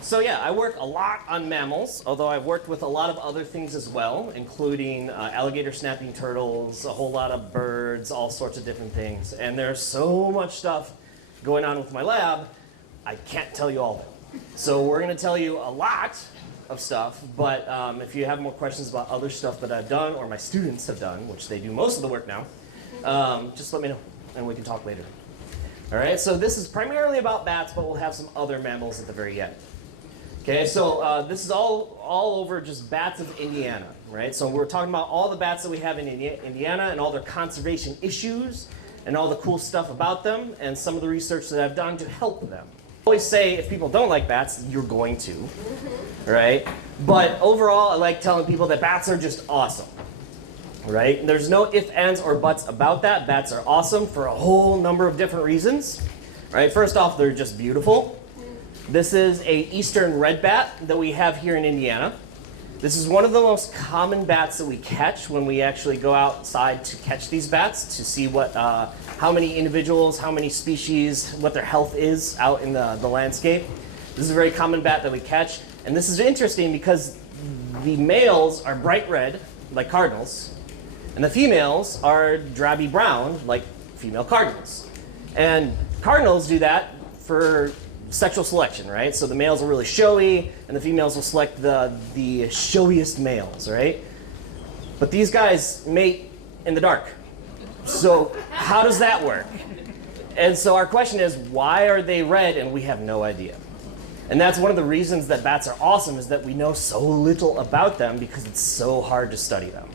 So yeah, I work a lot on mammals, although I've worked with a lot of other things as well, including alligator snapping turtles, a whole lot of birds, all sorts of different things. And there's so much stuff going on with my lab, I can't tell you all of it. So we're going to tell you a lot of stuff, but if you have more questions about other stuff that I've done or my students have done, which they do most of the work now, just let me know and we can talk later. All right, so this is primarily about bats, but we'll have some other mammals at the very end. Okay, so this is all over just bats of Indiana, right? So we're talking about all the bats that we have in Indiana and all their conservation issues and all the cool stuff about them and some of the research that I've done to help them. I always say if people don't like bats, you're going to, right? But overall, I like telling people that bats are just awesome. Right? There's no ifs, ands, or buts about that. Bats are awesome for a whole number of different reasons. Right? First off, they're just beautiful. This is a eastern red bat that we have here in Indiana. This is one of the most common bats that we catch when we actually go outside to catch these bats to see what, how many individuals, how many species, what their health is out in the landscape. This is a very common bat that we catch. And this is interesting because the males are bright red, like cardinals. And the females are drabby brown, like female cardinals. And cardinals do that for sexual selection, right? So the males are really showy, and the females will select the showiest males, right? But these guys mate in the dark. So how does that work? And so our question is, why are they red? And we have no idea. And that's one of the reasons that bats are awesome, is that we know so little about them because it's so hard to study them.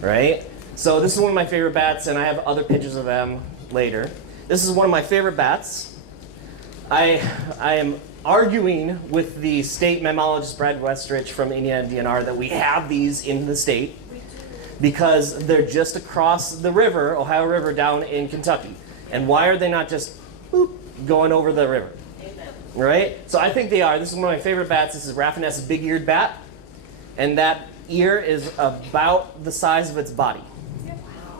Right? So this is one of my favorite bats, and I have other pictures of them later. This is one of my favorite bats. I am arguing with the state mammalogist Brad Westrich from Indiana DNR that we have these in the state because they're just across the river, Ohio River, down in Kentucky. And why are they not just boop, going over the river? Right? So I think they are. This is one of my favorite bats. This is Raffinus big-eared bat, and that ear is about the size of its body.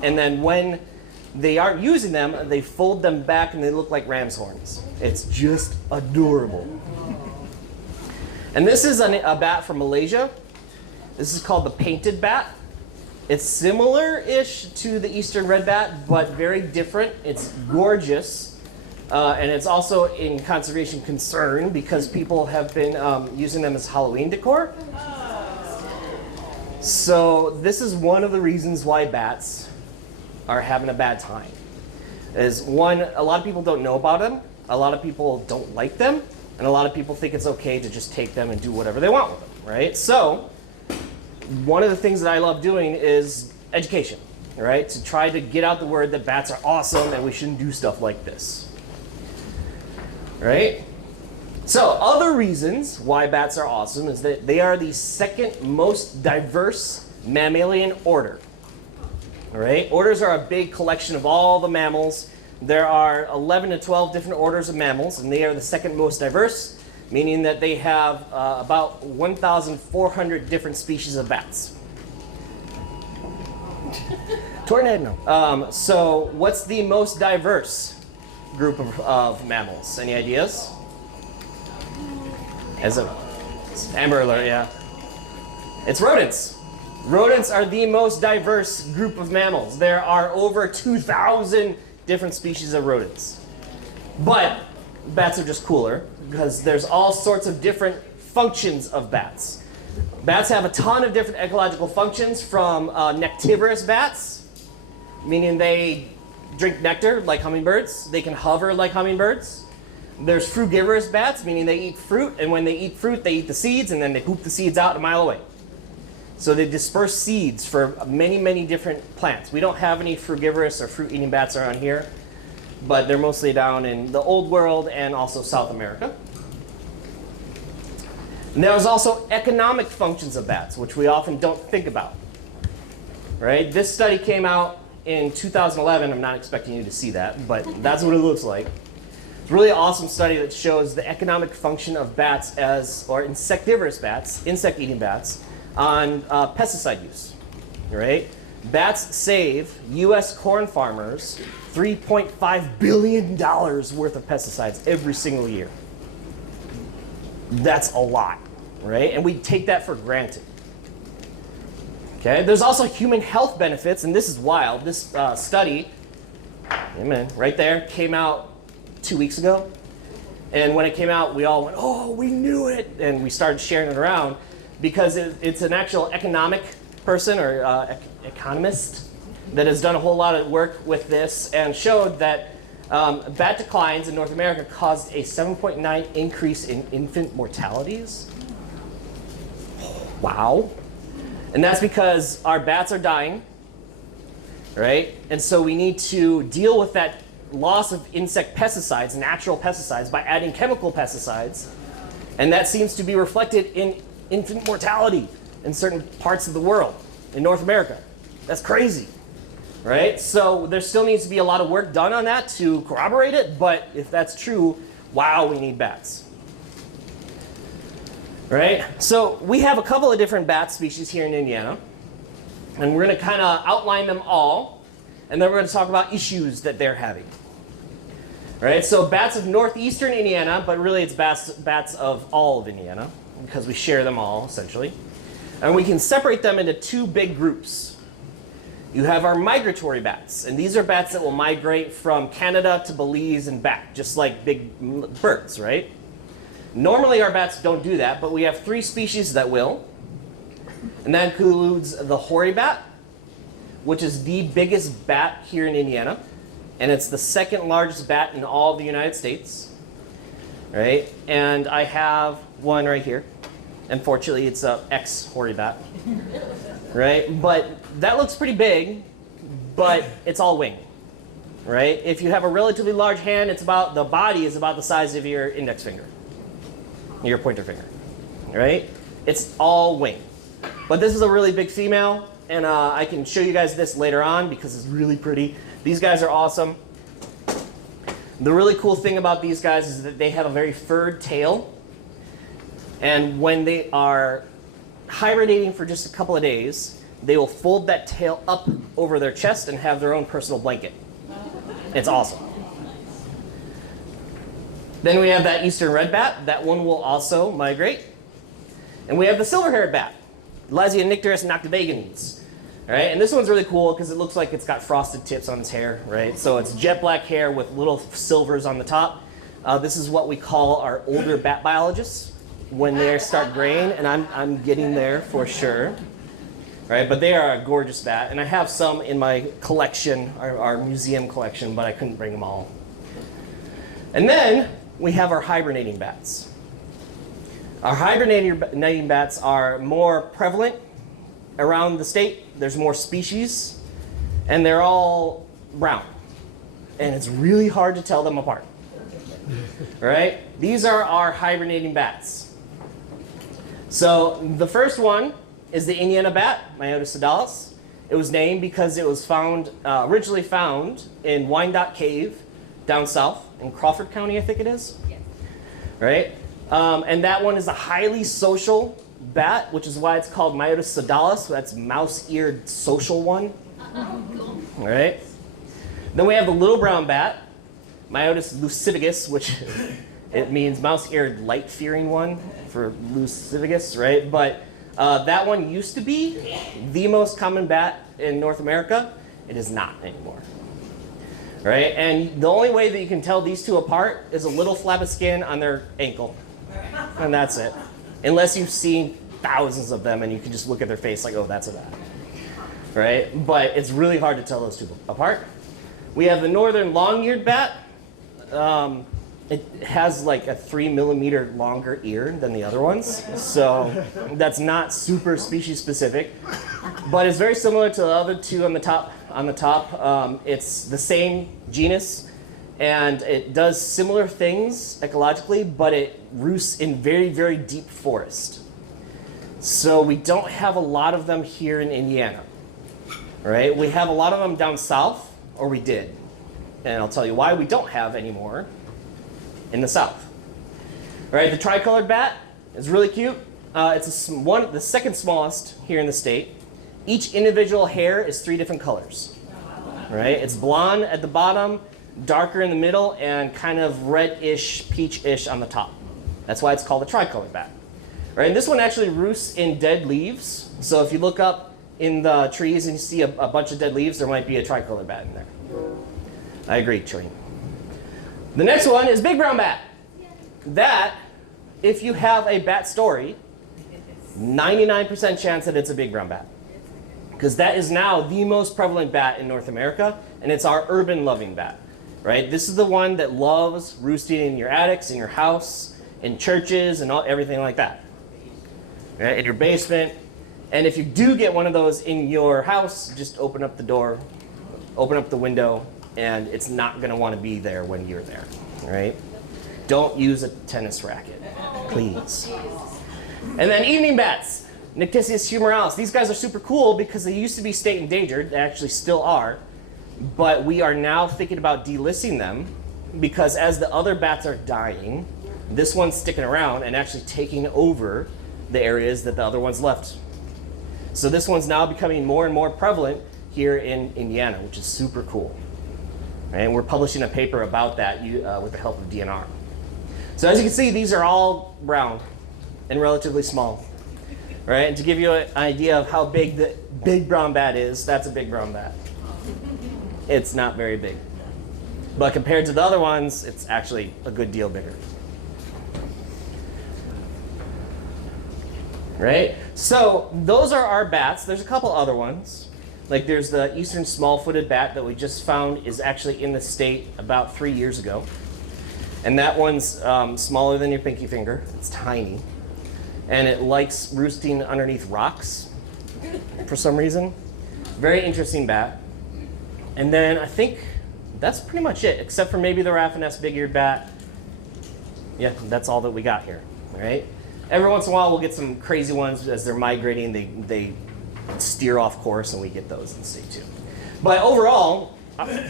And then when they aren't using them, they fold them back and they look like ram's horns. It's just adorable. And this is a bat from Malaysia. This is called the painted bat. It's similar-ish to the eastern red bat, but very different. It's gorgeous. And it's also in conservation concern because people have been using them as Halloween decor. So this is one of the reasons why bats are having a bad time. Is one, a lot of people don't know about them, a lot of people don't like them, and a lot of people think it's okay to just take them and do whatever they want with them, right? So one of the things that I love doing is education, right? To try to get out the word that bats are awesome and we shouldn't do stuff like this, right? So other reasons why bats are awesome is that they are the second most diverse mammalian order. All right? Orders are a big collection of all the mammals. There are 11 to 12 different orders of mammals, and they are the second most diverse, meaning that they have about 1,400 different species of bats. Tornado. So what's the most diverse group of mammals? Any ideas? As a Amber Alert, yeah. It's rodents. Rodents are the most diverse group of mammals. There are over 2,000 different species of rodents. But bats are just cooler because there's all sorts of different functions of bats. Bats have a ton of different ecological functions, from nectivorous bats, meaning they drink nectar like hummingbirds. They can hover like hummingbirds. There's frugivorous bats, meaning they eat fruit, and when they eat fruit, they eat the seeds, and then they poop the seeds out a mile away. So they disperse seeds for many, many different plants. We don't have any frugivorous or fruit-eating bats around here, but they're mostly down in the Old World and also South America. And there's also economic functions of bats, which we often don't think about. Right? This study came out in 2011. I'm not expecting you to see that, but that's what it looks like. It's a really awesome study that shows the economic function of bats or insectivorous bats, insect-eating bats, on pesticide use. Right? Bats save U.S. corn farmers $3.5 billion worth of pesticides every single year. That's a lot, right? And we take that for granted. Okay, there's also human health benefits, and this is wild. This study, amen, right there, came out 2 weeks ago. And when it came out, we all went, oh, we knew it. And we started sharing it around because it's an actual economic person or economist that has done a whole lot of work with this and showed that bat declines in North America caused a 7.9 increase in infant mortalities. Wow. And that's because our bats are dying, right? And so we need to deal with that loss of insect pesticides, natural pesticides, by adding chemical pesticides. And that seems to be reflected in infant mortality in certain parts of the world, in North America. That's crazy, right? So there still needs to be a lot of work done on that to corroborate it, but if that's true, wow, we need bats. Right? So we have a couple of different bat species here in Indiana, and we're going to kind of outline them all, and then we're going to talk about issues that they're having. Right? So bats of northeastern Indiana, but really it's bats of all of Indiana, because we share them all, essentially. And we can separate them into two big groups. You have our migratory bats, and these are bats that will migrate from Canada to Belize and back, just like big birds, right? Normally our bats don't do that, but we have 3 species that will. And that includes the hoary bat, which is the biggest bat here in Indiana. And it's the second largest bat in all of the United States. Right? And I have one right here. Unfortunately, it's an ex-hoary bat. Right? But that looks pretty big, but it's all wing. Right? If you have a relatively large hand, the body is about the size of your index finger. Your pointer finger. Right? It's all wing. But this is a really big female, and I can show you guys this later on because it's really pretty. These guys are awesome. The really cool thing about these guys is that they have a very furred tail. And when they are hibernating for just a couple of days, they will fold that tail up over their chest and have their own personal blanket. It's awesome. Then we have that eastern red bat. That one will also migrate. And we have the silver-haired bat, Lasionycterus noctivagans. Right? And this one's really cool because it looks like it's got frosted tips on its hair, right? So it's jet black hair with little silvers on the top. This is what we call our older bat biologists when they start graying, and I'm getting there for sure. Right? But they are a gorgeous bat, and I have some in my collection, our museum collection, but I couldn't bring them all. And then we have our hibernating bats. Our hibernating bats are more prevalent around the state. There's more species, and they're all brown. And it's really hard to tell them apart. Right? These are our hibernating bats. So the first one is the Indiana bat, Myotis sedalis. It was named because it was originally found in Wyandotte Cave down south in Crawford County, I think it is. Yes. Right? And that one is a highly social bat, which is why it's called Myotis sedalis. That's mouse-eared social one. Cool. All right. Then we have the little brown bat, Myotis lucivigus, which it means mouse-eared light-fearing one for lucivigus, right? But that one used to be the most common bat in North America. It is not anymore. Right? And the only way that you can tell these two apart is a little flap of skin on their ankle. And that's it. Unless you've seen thousands of them and you can just look at their face like, oh, that's a bat. Right? But it's really hard to tell those two apart. We have the northern long-eared bat. It has like a 3 millimeter longer ear than the other ones. So that's not super species specific. But it's very similar to the other two on the top. It's the same genus. And it does similar things ecologically, but it roosts in very, very deep forest. So we don't have a lot of them here in Indiana. Right? We have a lot of them down south, or we did. And I'll tell you why we don't have anymore in the south. Right? The tricolored bat is really cute. It's the second smallest here in the state. Each individual hair is 3 different colors. Right? It's blonde at the bottom, darker in the middle, and kind of reddish, peachish on the top. That's why it's called a tricolored bat. Right? And this one actually roosts in dead leaves. So if you look up in the trees and you see a bunch of dead leaves, there might be a tricolored bat in there. I agree, Troy. The next one is big brown bat. That, if you have a bat story, 99% chance that it's a big brown bat. Because that is now the most prevalent bat in North America, and it's our urban loving bat. Right? This is the one that loves roosting in your attics, in your house, in churches, and everything like that. Right? In your basement. And if you do get one of those in your house, just open up the door, open up the window, and it's not going to want to be there when you're there. Right? Don't use a tennis racket, please. And then evening bats, Nycticius humoralis. These guys are super cool because they used to be state endangered. They actually still are. But we are now thinking about delisting them because as the other bats are dying, this one's sticking around and actually taking over the areas that the other ones left. So this one's now becoming more and more prevalent here in Indiana, which is super cool. And we're publishing a paper about that with the help of DNR. So as you can see, these are all brown and relatively small. Right? And to give you an idea of how big the big brown bat is, that's a big brown bat. It's not very big. But compared to the other ones, it's actually a good deal bigger. Right? So those are our bats. There's a couple other ones. Like there's the eastern small-footed bat that we just found is actually in the state about 3 years ago. And that one's smaller than your pinky finger. It's tiny. And it likes roosting underneath rocks for some reason. Very interesting bat. And then I think that's pretty much it, except for maybe the Raffinesse big-eared bat. Yeah, that's all that we got here, all right? Every once in a while we'll get some crazy ones as they're migrating. They steer off course and we get those in the state too. But overall,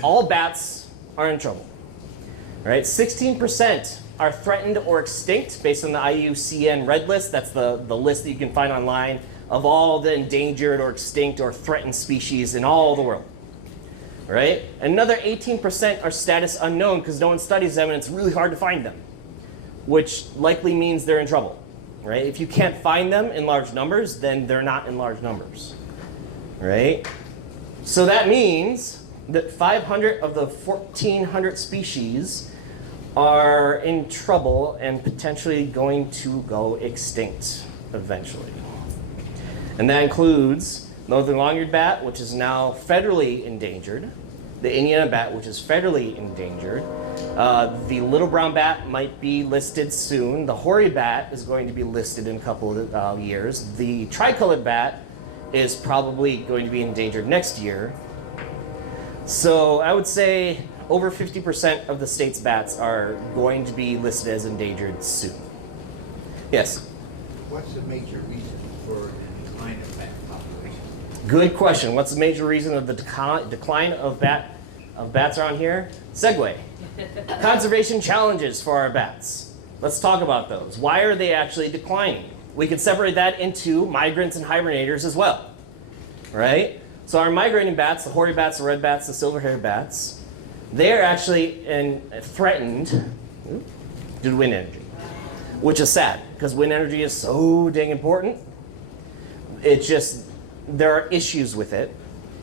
all bats are in trouble, right? 16% are threatened or extinct based on the IUCN Red List. That's the list that you can find online of all the endangered or extinct or threatened species in all the world. Right? Another 18% are status unknown because no one studies them and it's really hard to find them, which likely means they're in trouble. Right? If you can't find them in large numbers, then they're not in large numbers. Right? So that means that 500 of the 1,400 species are in trouble and potentially going to go extinct eventually. And that includes northern long-eared bat, which is now federally endangered, the Indiana bat, which is federally endangered, the little brown bat might be listed soon, the hoary bat is going to be listed in a couple of years, the tricolored bat is probably going to be endangered next year. So I would say over 50% of the state's bats are going to be listed as endangered soon. Yes? What's the major reason for the decline of bat population? Good question. What's the major reason of the decline of bats around here? Segue. Conservation challenges for our bats. Let's talk about those. Why are they actually declining? We could separate that into migrants and hibernators as well. Right? So our migrating bats, the hoary bats, the red bats, the silver-haired bats, they're actually threatened due to wind energy, which is sad because wind energy is so dang important. It's just, there are issues with it,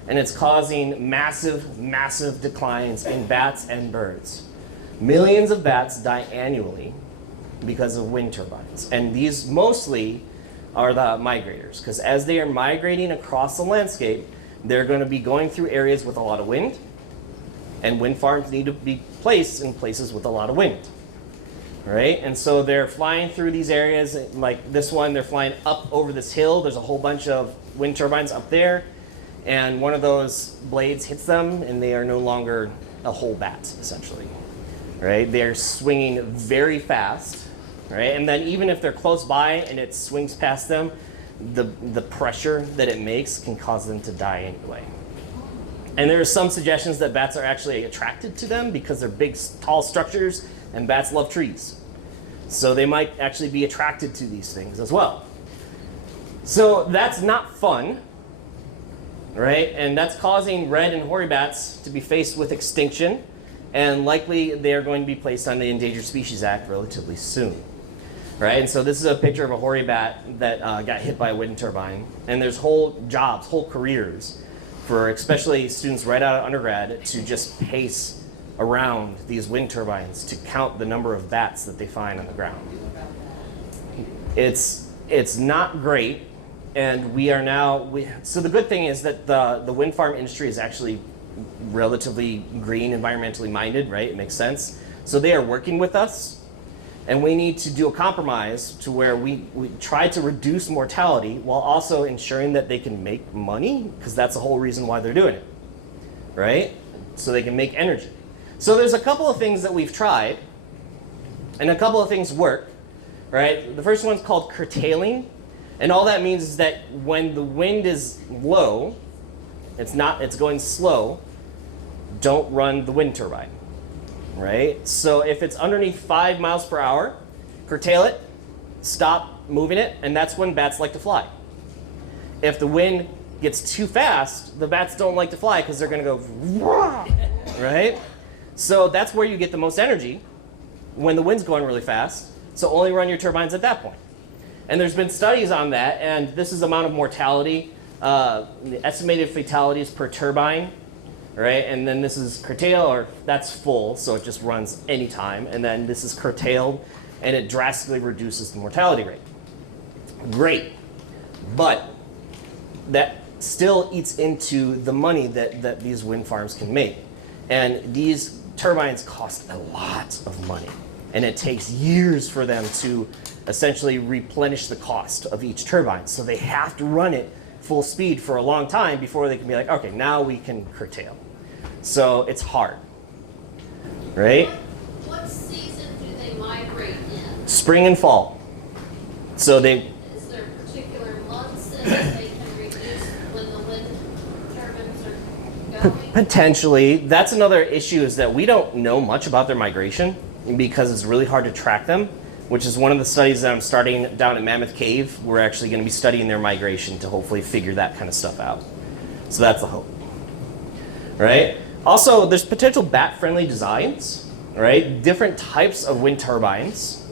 and it's causing massive, massive declines in bats and birds. Millions of bats die annually because of wind turbines, and these mostly are the migrators because as they are migrating across the landscape, they're going to be going through areas with a lot of wind, and wind farms need to be placed in places with a lot of wind. Right? And so they're flying through these areas, like this one, they're flying up over this hill. There's a whole bunch of wind turbines up there, and one of those blades hits them, and they are no longer a whole bat, essentially. Right? They're swinging very fast, right? And then even if they're close by and it swings past them, the pressure that it makes can cause them to die anyway. And there are some suggestions that bats are actually attracted to them because they're big, tall structures, and bats love trees. So they might actually be attracted to these things as well. So that's not fun, right? And that's causing red and hoary bats to be faced with extinction, and likely they're going to be placed on the Endangered Species Act relatively soon. right? And so this is a picture of a hoary bat that got hit by a wind turbine. And there's whole jobs, whole careers for especially students right out of undergrad to just pace around these wind turbines to count the number of bats that they find on the ground. It's not great, and we are now, so the good thing is that the wind farm industry is actually relatively green, environmentally minded, right? It makes sense. So they are working with us, and we need to do a compromise to where we try to reduce mortality while also ensuring that they can make money, because that's the whole reason why they're doing it, right? So they can make energy. So there's a couple of things that we've tried, and a couple of things work, right? The first one's called curtailing, and all that means is that when the wind is low, it's going slow, don't run the wind turbine, right? So if it's underneath 5 miles per hour, curtail it, stop moving it, and that's when bats like to fly. If the wind gets too fast, the bats don't like to fly because they're going to go, right? So that's where you get the most energy, when the wind's going really fast. So only run your turbines at that point. And there's been studies on that, and this is the amount of mortality, the estimated fatalities per turbine, right? And then this is curtail, or that's full, so it just runs anytime. And then this is curtailed, and it drastically reduces the mortality rate. Great, but that still eats into the money that these wind farms can make. And these turbines cost a lot of money, and it takes years for them to essentially replenish the cost of each turbine. So they have to run it full speed for a long time before they can be like, okay, now we can curtail. So it's hard, right? What season do they migrate in? Spring and fall. So Is there particular months that they can reduce when the wind turbines are going? Potentially. That's another issue, is that we don't know much about their migration because it's really hard to track them, which is one of the studies that I'm starting down at Mammoth Cave. We're actually going to be studying their migration to hopefully figure that kind of stuff out. So that's the hope, right? Also, there's potential bat-friendly designs, right? Different types of wind turbines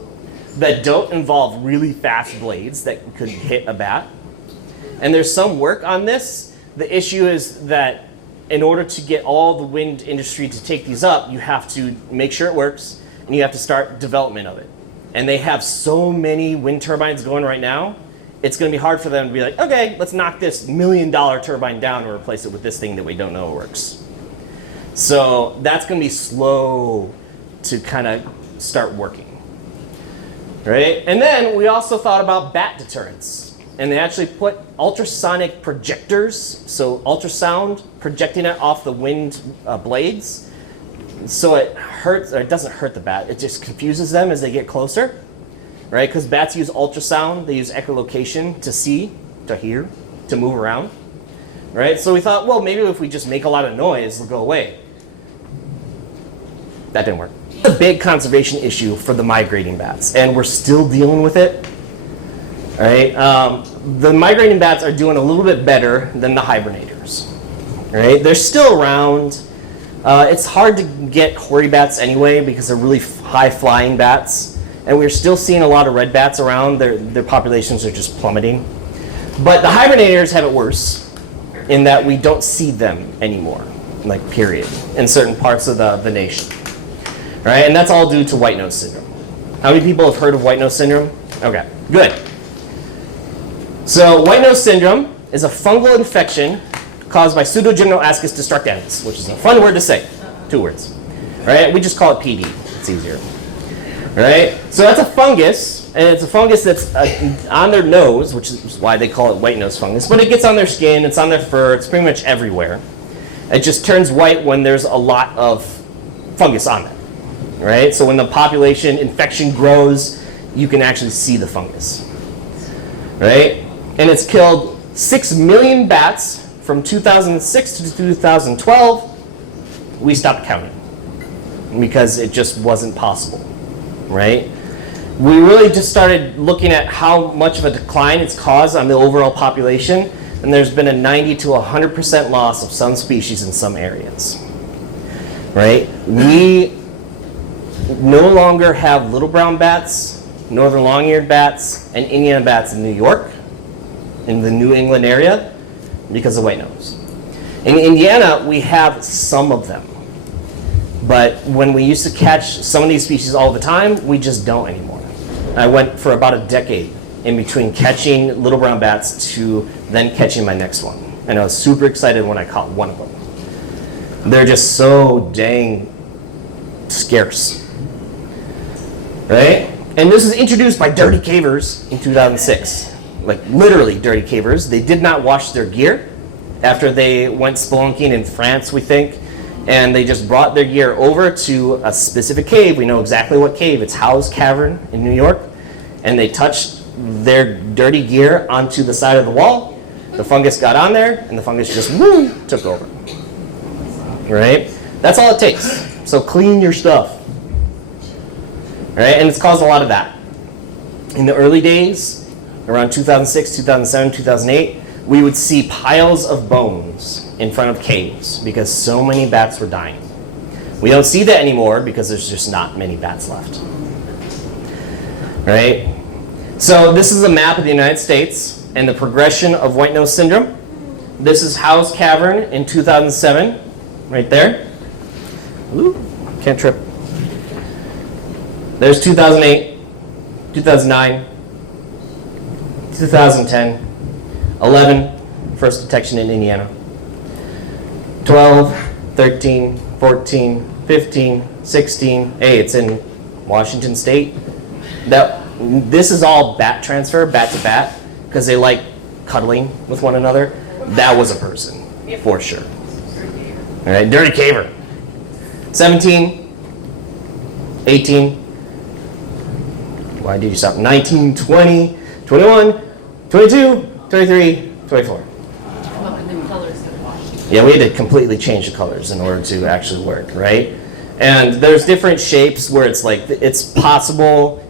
that don't involve really fast blades that could hit a bat. And there's some work on this. The issue is that in order to get all the wind industry to take these up, you have to make sure it works, and you have to start development of it. And they have so many wind turbines going right now, it's going to be hard for them to be like, okay, let's knock this $1 million turbine down and replace it with this thing that we don't know works. So that's going to be slow to kind of start working, right? And then we also thought about bat deterrents. And they actually put ultrasonic projectors, so ultrasound, projecting it off the wind blades. So it hurts, or it doesn't hurt the bat, it just confuses them as they get closer, right? Because bats use ultrasound, they use echolocation to see, to hear, to move around, right? So we thought, well, maybe if we just make a lot of noise, they'll go away. That didn't work. It's a big conservation issue for the migrating bats, and we're still dealing with it, right? The migrating bats are doing a little bit better than the hibernators, right? They're still around. It's hard to get hoary bats anyway because they're really high flying bats, and we're still seeing a lot of red bats around. Their populations are just plummeting. But the hibernators have it worse in that we don't see them anymore, like period, in certain parts of the nation, right? And that's all due to white nose syndrome. How many people have heard of white nose syndrome? Okay, good. So white nose syndrome is a fungal infection caused by Pseudogymnal ascus destructans, which is a fun word to say. 2 words, right? We just call it PD. It's easier, right? So that's a fungus, and it's a fungus that's on their nose, which is why they call it white nose fungus. But it gets on their skin, it's on their fur, it's pretty much everywhere. It just turns white when there's a lot of fungus on them, right? So when the population infection grows, you can actually see the fungus, right? And it's killed 6 million bats from 2006 to 2012. We stopped counting because it just wasn't possible, right? We really just started looking at how much of a decline it's caused on the overall population, and there's been a 90 to 100% loss of some species in some areas, right? We no longer have little brown bats northern long-eared bats, and Indiana bats in New York, in the New England area, because of white nose. In Indiana, we have some of them. But when we used to catch some of these species all the time, we just don't anymore. I went for about a decade in between catching little brown bats to then catching my next one. And I was super excited when I caught one of them. They're just so dang scarce, right? And this was introduced by dirty cavers in 2006. Like literally dirty cavers. They did not wash their gear after they went spelunking in France, we think. And they just brought their gear over to a specific cave. We know exactly what cave. It's House Cavern in New York. And they touched their dirty gear onto the side of the wall. The fungus got on there, and the fungus just woo, took over. Right? That's all it takes. So clean your stuff. Right? And it's caused a lot of that. In the early days, around 2006, 2007, 2008, we would see piles of bones in front of caves because so many bats were dying. We don't see that anymore because there's just not many bats left. Right? So this is a map of the United States and the progression of white nose syndrome. This is House Cavern in 2007, right there. Ooh, can't trip. There's 2008, 2009, 2010, 11, first detection in Indiana. 12, 13, 14, 15, 16. Hey, it's in Washington State. This is all bat transfer, bat to bat, because they like cuddling with one another. That was a person, for sure. All right, dirty caver. 17, 18. Why did you stop? 19, 20, 21, 22, 23, 24. Yeah, we had to completely change the colors in order to actually work, right? And there's different shapes where it's like, it's possible,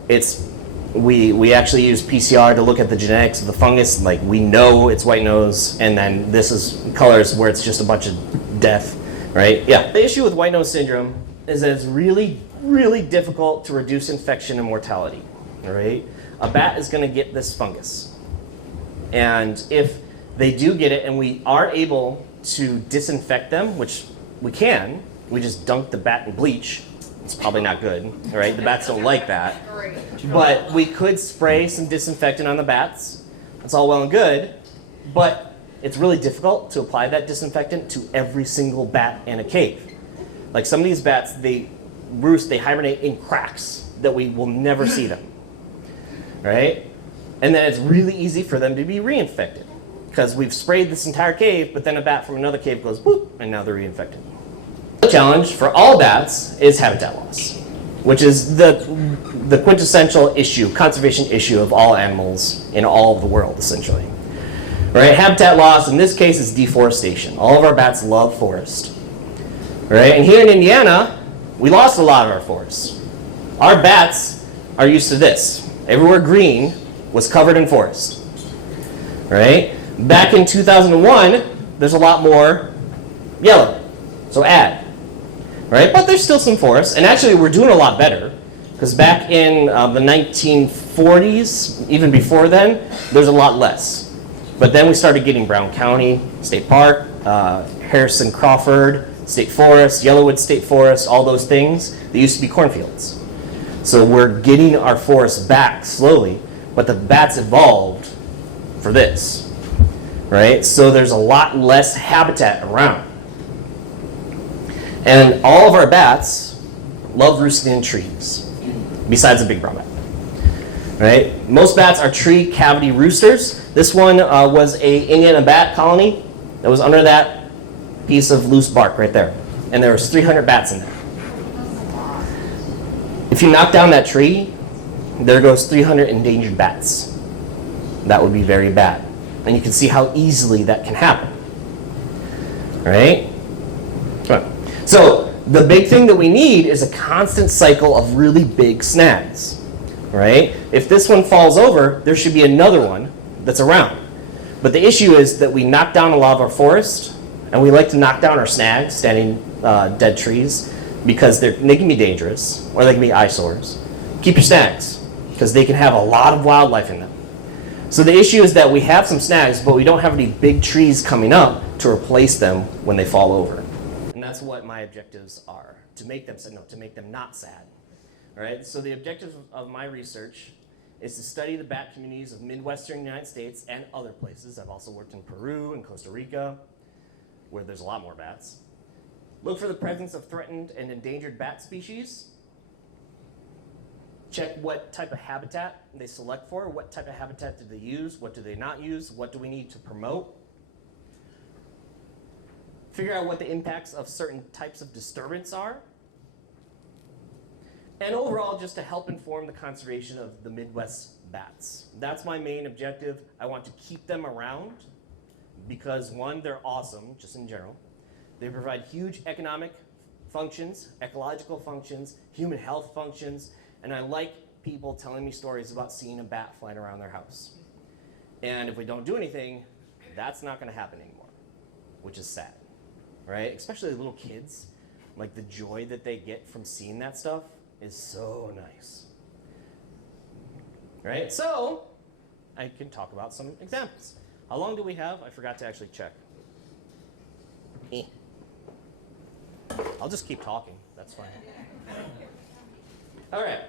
we actually use PCR to look at the genetics of the fungus, like we know it's white nose, and then this is colors where it's just a bunch of death, right? Yeah, the issue with white nose syndrome is that it's really, really difficult to reduce infection and mortality, all right? A bat is gonna get this fungus. And if they do get it and we are able to disinfect them, which we can, we just dunk the bat in bleach. It's probably not good, all right? The bats don't like that. But we could spray some disinfectant on the bats. That's all well and good, but it's really difficult to apply that disinfectant to every single bat in a cave. Like some of these bats, they roost, they hibernate in cracks that we will never see them, right? And then it's really easy for them to be reinfected because we've sprayed this entire cave, but then a bat from another cave goes whoop, and now they're reinfected. The challenge for all bats is habitat loss, which is the quintessential issue, conservation issue of all animals in all of the world, essentially. Right? Habitat loss, in this case, is deforestation. All of our bats love forest. Right? And here in Indiana, we lost a lot of our forests. Our bats are used to this. Everywhere green was covered in forest. Right? Back in 2001, there's a lot more yellow. So add. Right? But there's still some forests. And actually, we're doing a lot better. Because back in the 1940s, even before then, there's a lot less. But then we started getting Brown County State Park, Harrison Crawford State Forest, Yellowwood State Forest, all those things. They used to be cornfields. So we're getting our forests back slowly, but the bats evolved for this, right? So there's a lot less habitat around. And all of our bats love roosting in trees, besides the big brown bat, right? Most bats are tree cavity roosters. This one was a Indiana bat colony that was under that piece of loose bark right there. And there was 300 bats in there. If you knock down that tree, there goes 300 endangered bats. That would be very bad. And you can see how easily that can happen, right? So the big thing that we need is a constant cycle of really big snags, right? If this one falls over, there should be another one that's around. But the issue is that we knock down a lot of our forest, and we like to knock down our snags, standing dead trees, because they can be dangerous, or they can be eyesores. Keep your snags. because they can have a lot of wildlife in them. So the issue is that we have some snags, but we don't have any big trees coming up to replace them when they fall over. And that's what my objectives are, to make them sad, no, to make them not sad. All right, so the objective of my research is to study the bat communities of Midwestern United States and other places. I've also worked in Peru and Costa Rica, where there's a lot more bats. Look for the presence of threatened and endangered bat species. Check what type of habitat they select for, what type of habitat do they use, what do they not use, what do we need to promote. Figure out what the impacts of certain types of disturbance are. And overall, just to help inform the conservation of the Midwest bats. That's my main objective. I want to keep them around because, one, they're awesome, just in general. They provide huge economic functions, ecological functions, human health functions, and I like people telling me stories about seeing a bat flying around their house. And if we don't do anything, that's not going to happen anymore, which is sad, right? Especially little kids, like the joy that they get from seeing that stuff is so nice, right? So I can talk about some examples. How long do we have? I forgot to actually check. I'll just keep talking. That's fine. All right.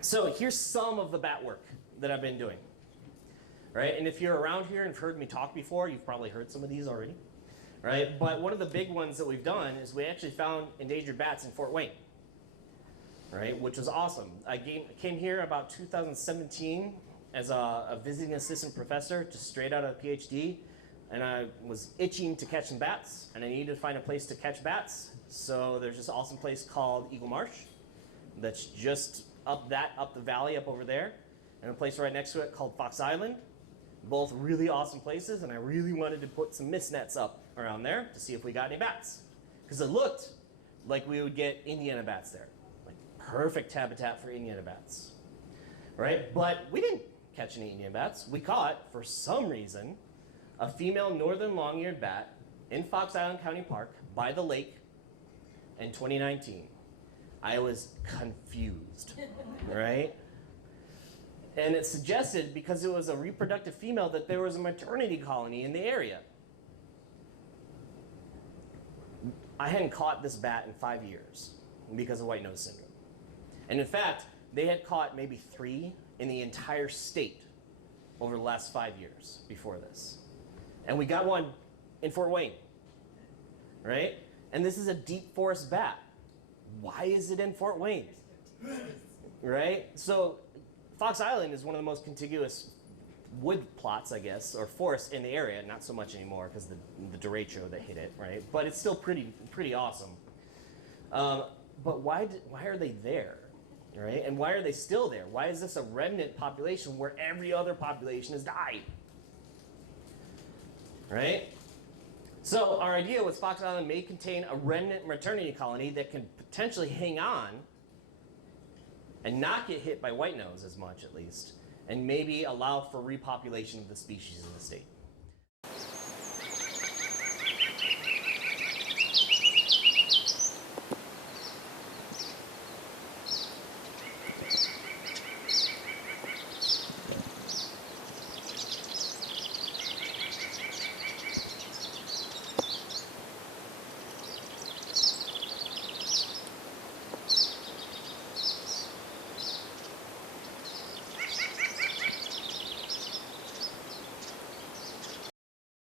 So here's some of the bat work that I've been doing. Right? And if you're around here and have heard me talk before, you've probably heard some of these already. Right? But one of the big ones that we've done is we actually found endangered bats in Fort Wayne. Right? Which was awesome. I came here about 2017 as a visiting assistant professor, just straight out of a PhD. And I was itching to catch some bats, and I needed to find a place to catch bats. So there's this awesome place called Eagle Marsh that's just up the valley up over there, and a place right next to it called Fox Island. Both really awesome places, and I really wanted to put some mist nets up around there to see if we got any bats. Because it looked like we would get Indiana bats there. Like perfect habitat for Indiana bats. Right? But we didn't catch any Indiana bats. We caught, for some reason, a female northern long-eared bat in Fox Island County Park by the lake in 2019. I was confused, right? And it suggested, because it was a reproductive female, that there was a maternity colony in the area. I hadn't caught this bat in 5 years because of white nose syndrome. And in fact, they had caught maybe 3 in the entire state over the last 5 years before this. And we got one in Fort Wayne, right? And this is a deep forest bat. Why is it in Fort Wayne? Right? So Fox Island is one of the most contiguous wood plots, I guess, or forests in the area. Not so much anymore because the derecho that hit it, right? But it's still pretty awesome. But why are they there, right? And why are they still there? Why is this a remnant population where every other population has died? Right? So our idea was Fox Island may contain a remnant maternity colony that can potentially hang on and not get hit by white nose as much, at least, and maybe allow for repopulation of the species in the state.